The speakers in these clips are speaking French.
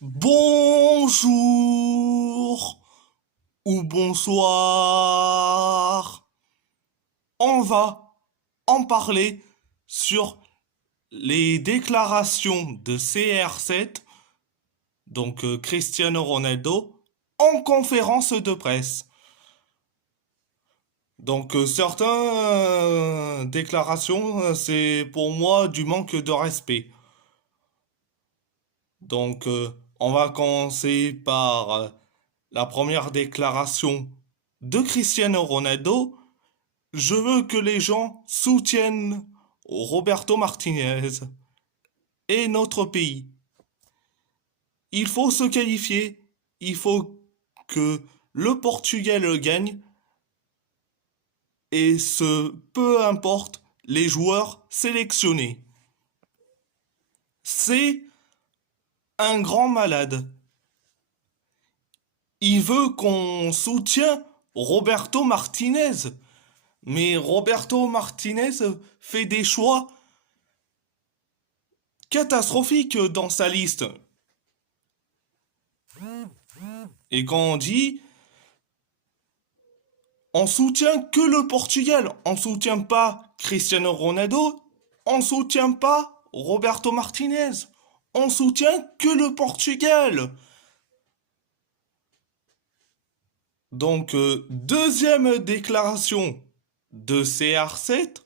Bonjour ou bonsoir. On va en parler sur les déclarations de CR7, donc Cristiano Ronaldo, en conférence de presse. Donc certaines déclarations, c'est pour moi du manque de respect. Donc on va commencer par la première déclaration de Cristiano Ronaldo. Je veux que les gens soutiennent Roberto Martinez et notre pays. Il faut se qualifier, il faut que le Portugal gagne et ce peu importe les joueurs sélectionnés. C'est un grand malade. Il veut qu'on soutienne Roberto Martinez. Mais Roberto Martinez fait des choix catastrophiques dans sa liste. Et quand on dit on soutient que le Portugal, on soutient pas Cristiano Ronaldo, on soutient pas Roberto Martinez, on soutient que le Portugal. Donc, deuxième déclaration de CR7,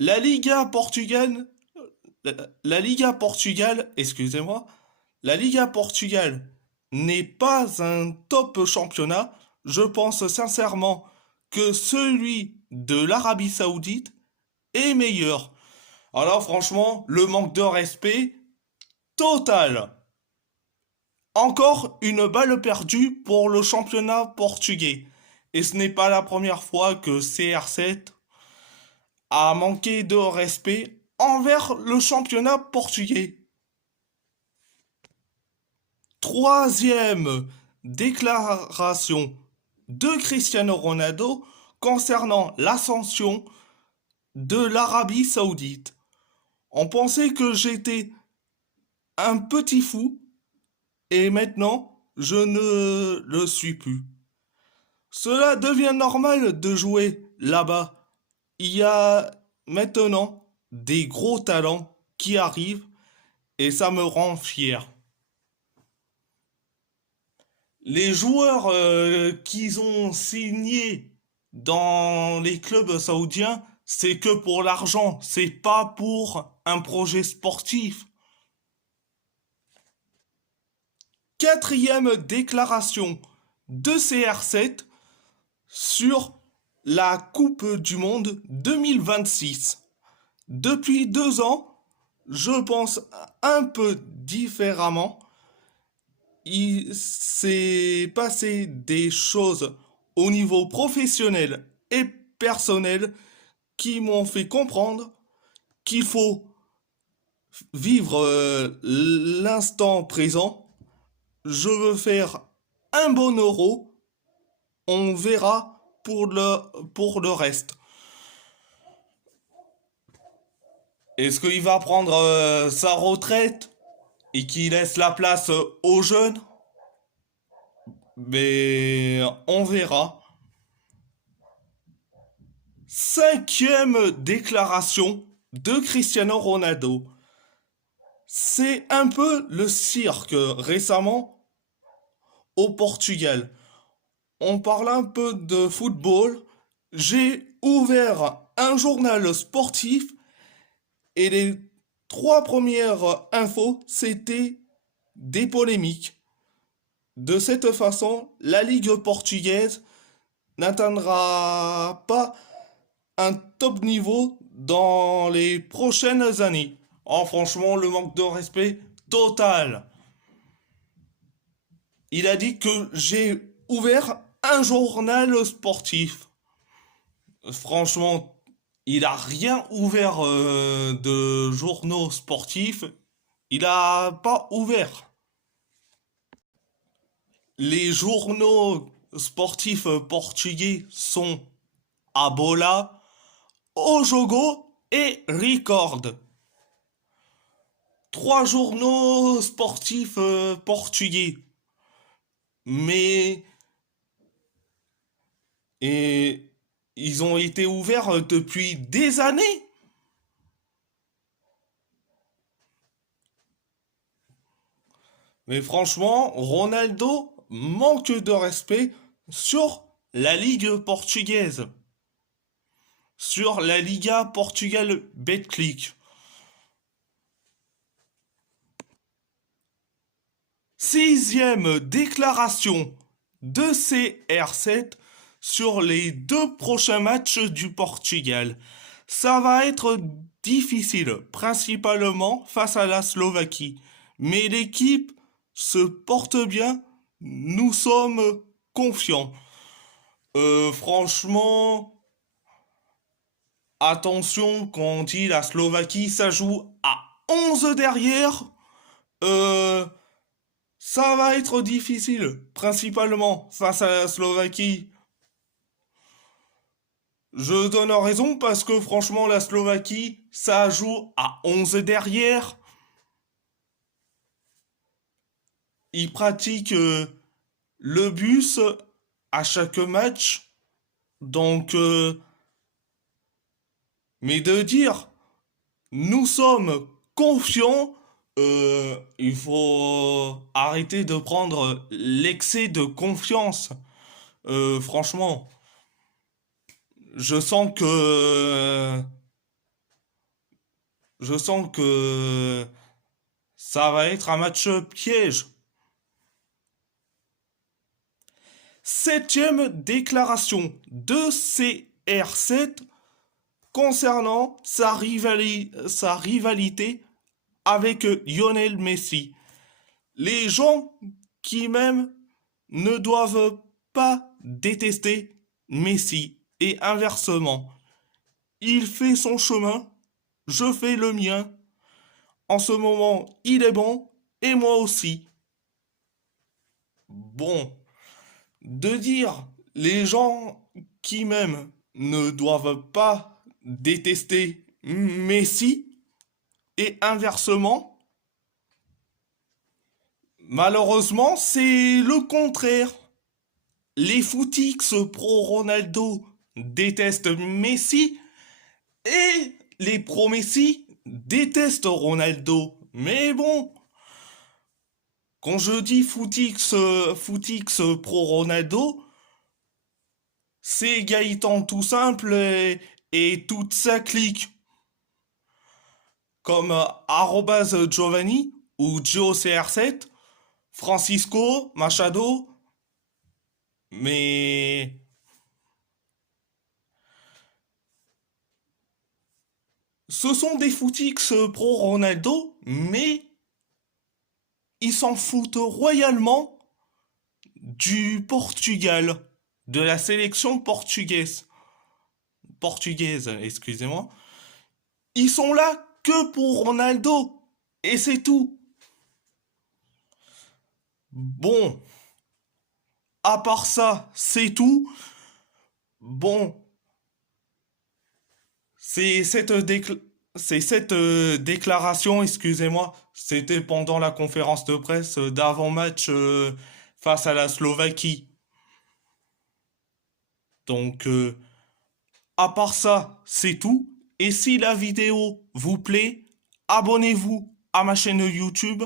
la Liga Portugal, la Liga Portugal, excusez-moi, la Liga Portugal n'est pas un top championnat. Je pense sincèrement que celui de l'Arabie Saoudite est meilleur. Alors franchement, le manque de respect total. Encore une balle perdue pour le championnat portugais. Et ce n'est pas la première fois que CR7 a manqué de respect envers le championnat portugais. Troisième déclaration de Cristiano Ronaldo concernant l'ascension de l'Arabie Saoudite. On pensait que j'étais un petit fou et maintenant je ne le suis plus. Cela devient normal de jouer là-bas. Il y a maintenant des gros talents qui arrivent et ça me rend fier. Les joueurs qu'ils ont signés dans les clubs saoudiens, c'est que pour l'argent, c'est pas pour un projet sportif. Quatrième déclaration de CR7 sur la Coupe du Monde 2026. Depuis 2 ans, je pense un peu différemment. Il s'est passé des choses au niveau professionnel et personnel qui m'ont fait comprendre qu'il faut vivre l'instant présent. Je veux faire un bon euro, on verra pour le reste. Est-ce qu'il va prendre sa retraite et qu'il laisse la place aux jeunes? Mais on verra. Cinquième déclaration de Cristiano Ronaldo. C'est un peu le cirque récemment au Portugal. On parle un peu de football. J'ai ouvert un journal sportif et les trois premières infos, c'était des polémiques. De cette façon, la Ligue portugaise n'atteindra pas un top niveau dans les prochaines années. Oh, franchement, le manque de respect total. Il a dit que j'ai ouvert un journal sportif. Franchement, il a rien ouvert de journaux sportifs. Il a pas ouvert. Les journaux sportifs portugais sont Abola, Ojogo et Record. trois journaux sportifs portugais. Mais et ils ont été ouverts depuis des années. Mais franchement, Ronaldo manque de respect sur la Ligue portugaise, sur la Liga Portugal Betclic. Sixième déclaration de CR7 sur les deux prochains matchs du Portugal. Ça va être difficile, principalement face à la Slovaquie. Mais l'équipe se porte bien, nous sommes confiants. Franchement, attention, quand on dit la Slovaquie, ça joue à 11 derrière. Euh, Ça va être difficile, principalement face à la Slovaquie. Je donne raison parce que franchement, la Slovaquie, ça joue à 11 derrière. Ils pratiquent le bus à chaque match. Donc, mais de dire, nous sommes confiants, il faut arrêter de prendre l'excès de confiance. Franchement. Je sens que je sens que ça va être un match piège. Septième déclaration de CR7 concernant sa rivalité avec Lionel Messi. Les gens qui m'aiment ne doivent pas détester Messi et inversement. Il fait son chemin, je fais le mien. En ce moment, il est bon et moi aussi. Bon, de dire les gens qui m'aiment ne doivent pas détester Messi et inversement, malheureusement, c'est le contraire. Les footix pro Ronaldo détestent Messi et les pro Messi détestent Ronaldo. Mais bon, quand je dis footix pro Ronaldo, c'est Gaëtan tout simple et toute sa clique. Comme Giovanni ou GeoCR7, Francisco, Machado. Mais ce sont des footix pro Ronaldo, mais ils s'en foutent royalement du Portugal, de la sélection portugaise, excusez-moi. Ils sont là que pour Ronaldo, et c'est tout. Bon, à part ça, c'est tout. Bon, c'est cette déclaration, excusez-moi, c'était pendant la conférence de presse d'avant-match face à la Slovaquie. Donc, à part ça, c'est tout. Et si la vidéo vous plaît, abonnez-vous à ma chaîne YouTube,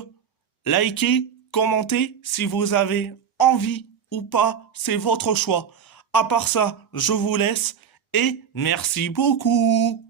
likez, commentez si vous avez envie ou pas, c'est votre choix. À part ça, je vous laisse et merci beaucoup.